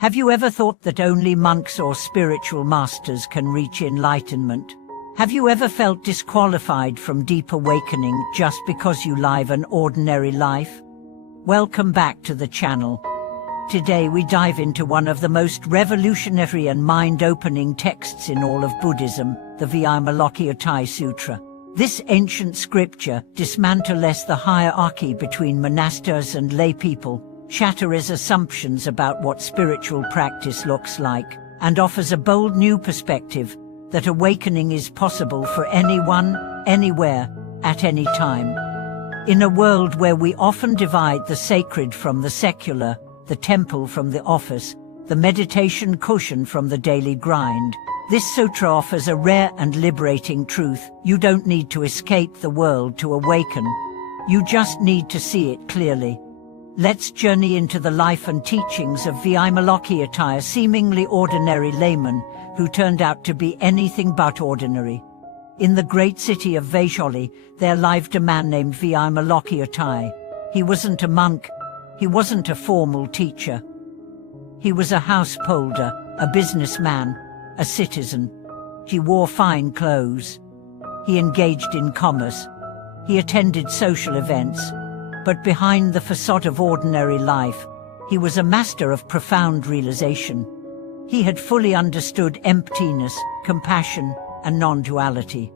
Have you ever thought that only monks or spiritual masters can reach enlightenment? Have you ever felt disqualified from deep awakening just because you live an ordinary life? Welcome back to the channel. Today we dive into one of the most revolutionary and mind-opening texts in all of Buddhism, the Vimalakirti Sutra. This ancient scripture dismantles the hierarchy between monastics and lay people, shatters assumptions about what spiritual practice looks like, and offers a bold new perspective that awakening is possible for anyone, anywhere, at any time. In a world where we often divide the sacred from the secular, the temple from the office, the meditation cushion from the daily grind, this sutra offers a rare and liberating truth. You don't need to escape the world to awaken. You just need to see it clearly. Let's journey into the life and teachings of Vimalakirti, a seemingly ordinary layman who turned out to be anything but ordinary. In the great city of Vaishali, there lived a man named Vimalakirti. He wasn't a monk. He wasn't a formal teacher. He was a householder, a businessman, a citizen. He wore fine clothes. He engaged in commerce. He attended social events. But behind the facade of ordinary life, he was a master of profound realization. He had fully understood emptiness, compassion, and non-duality.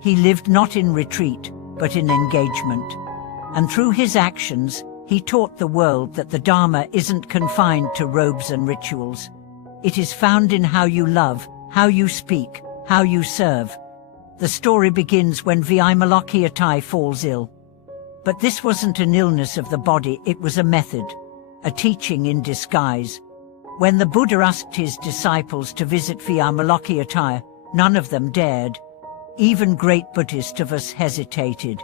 He lived not in retreat, but in engagement. And through his actions, he taught the world that the Dharma isn't confined to robes and rituals. It is found in how you love, how you speak, how you serve. The story begins when Vimalakirti falls ill. But this wasn't an illness of the body, it was a method, a teaching in disguise. When the Buddha asked his disciples to visit Vimalakirti, none of them dared. Even great Buddhists of us hesitated.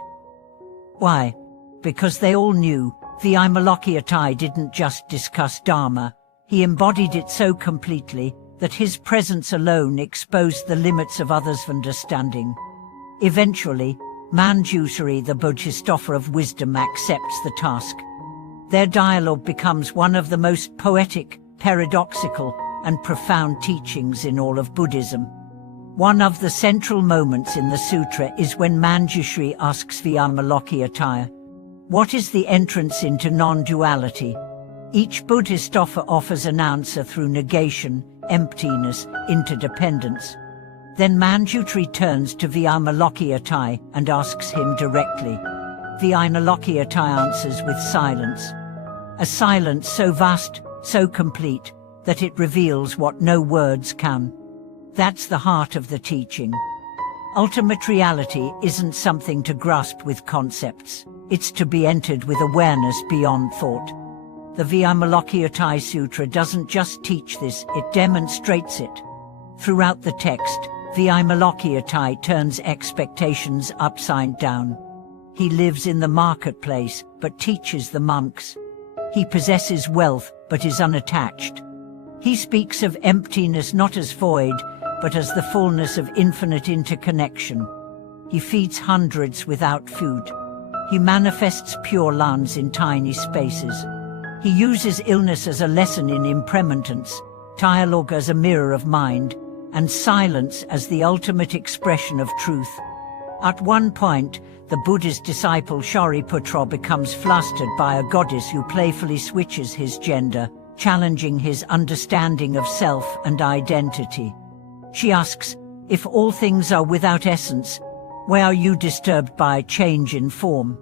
Why? Because they all knew Vimalakirti didn't just discuss Dharma, he embodied it so completely that his presence alone exposed the limits of others' understanding. Eventually, Manjushri, the Buddhist offer of wisdom, accepts the task. Their dialogue becomes one of the most poetic, paradoxical, and profound teachings in all of Buddhism. One of the central moments in the sutra is when Manjushri asks Vimalakirti, "What is the entrance into non-duality?" Each Buddhist offer offers an answer through negation, emptiness, interdependence. Then Manjushri turns to Vimalakirti and asks him directly. Vimalakirti answers with silence. A silence so vast, so complete, that it reveals what no words can. That's the heart of the teaching. Ultimate reality isn't something to grasp with concepts. It's to be entered with awareness beyond thought. The Vimalakirti Sutra doesn't just teach this, it demonstrates it. Throughout the text, Vimalakirti turns expectations upside down. He lives in the marketplace, but teaches the monks. He possesses wealth, but is unattached. He speaks of emptiness not as void, but as the fullness of infinite interconnection. He feeds hundreds without food. He manifests pure lands in tiny spaces. He uses illness as a lesson in impermanence, dialogue as a mirror of mind, and silence as the ultimate expression of truth. At one point, the Buddha's disciple Shariputra becomes flustered by a goddess who playfully switches his gender, challenging his understanding of self and identity. She asks, "If all things are without essence, why are you disturbed by change in form?"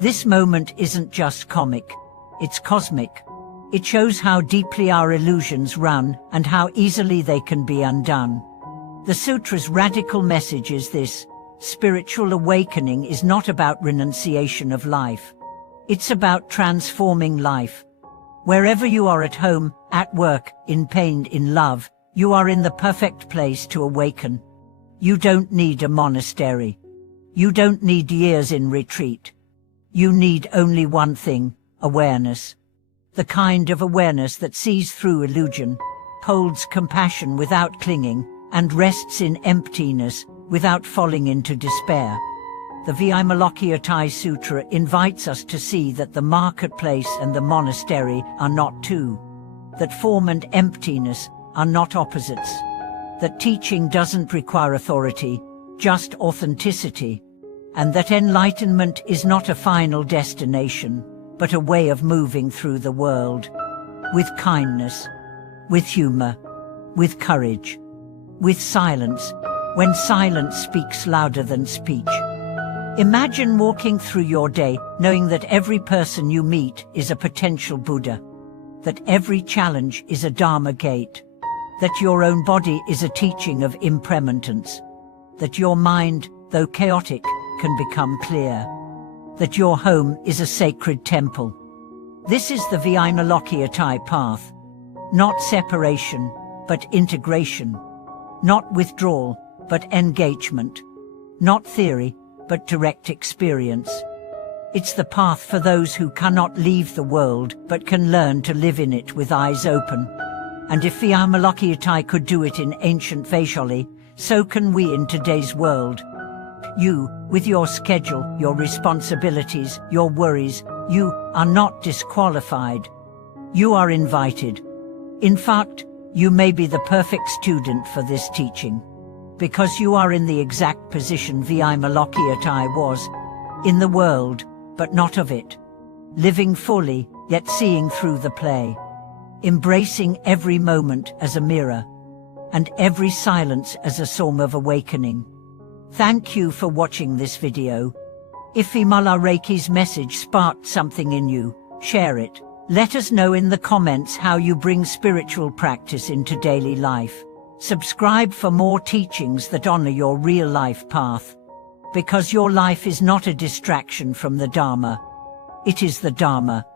This moment isn't just comic, it's cosmic. It shows how deeply our illusions run and how easily they can be undone. The sutra's radical message is this: spiritual awakening is not about renunciation of life. It's about transforming life. Wherever you are, at home, at work, in pain, in love, you are in the perfect place to awaken. You don't need a monastery. You don't need years in retreat. You need only one thing: awareness. The kind of awareness that sees through illusion, holds compassion without clinging, and rests in emptiness without falling into despair. The Vimalakirti Sutra invites us to see that the marketplace and the monastery are not two. that form and emptiness are not opposites, that teaching doesn't require authority, just authenticity, and that enlightenment is not a final destination, but a way of moving through the world, with kindness, with humor, with courage, with silence, when silence speaks louder than speech. Imagine walking through your day knowing that every person you meet is a potential Buddha, that every challenge is a Dharma gate, that your own body is a teaching of impermanence, that your mind, though chaotic, can become clear, that your home is a sacred temple. This is the Vimalakirti path, not separation, but integration, not withdrawal, but engagement, not theory, but direct experience. It's the path for those who cannot leave the world, but can learn to live in it with eyes open. And if Vimalakirti could do it in ancient Vaishali, so can we in today's world. You, with your schedule, your responsibilities, your worries, you are not disqualified. You are invited. In fact, you may be the perfect student for this teaching, because you are in the exact position Vimalakirti was, in the world, but not of it, living fully, yet seeing through the play, embracing every moment as a mirror, and every silence as a psalm of awakening. Thank you for watching this video. If Vimalakirti's message sparked something in you, share it. Let us know in the comments how you bring spiritual practice into daily life. Subscribe for more teachings that honor your real-life path. Because your life is not a distraction from the Dharma. It is the Dharma.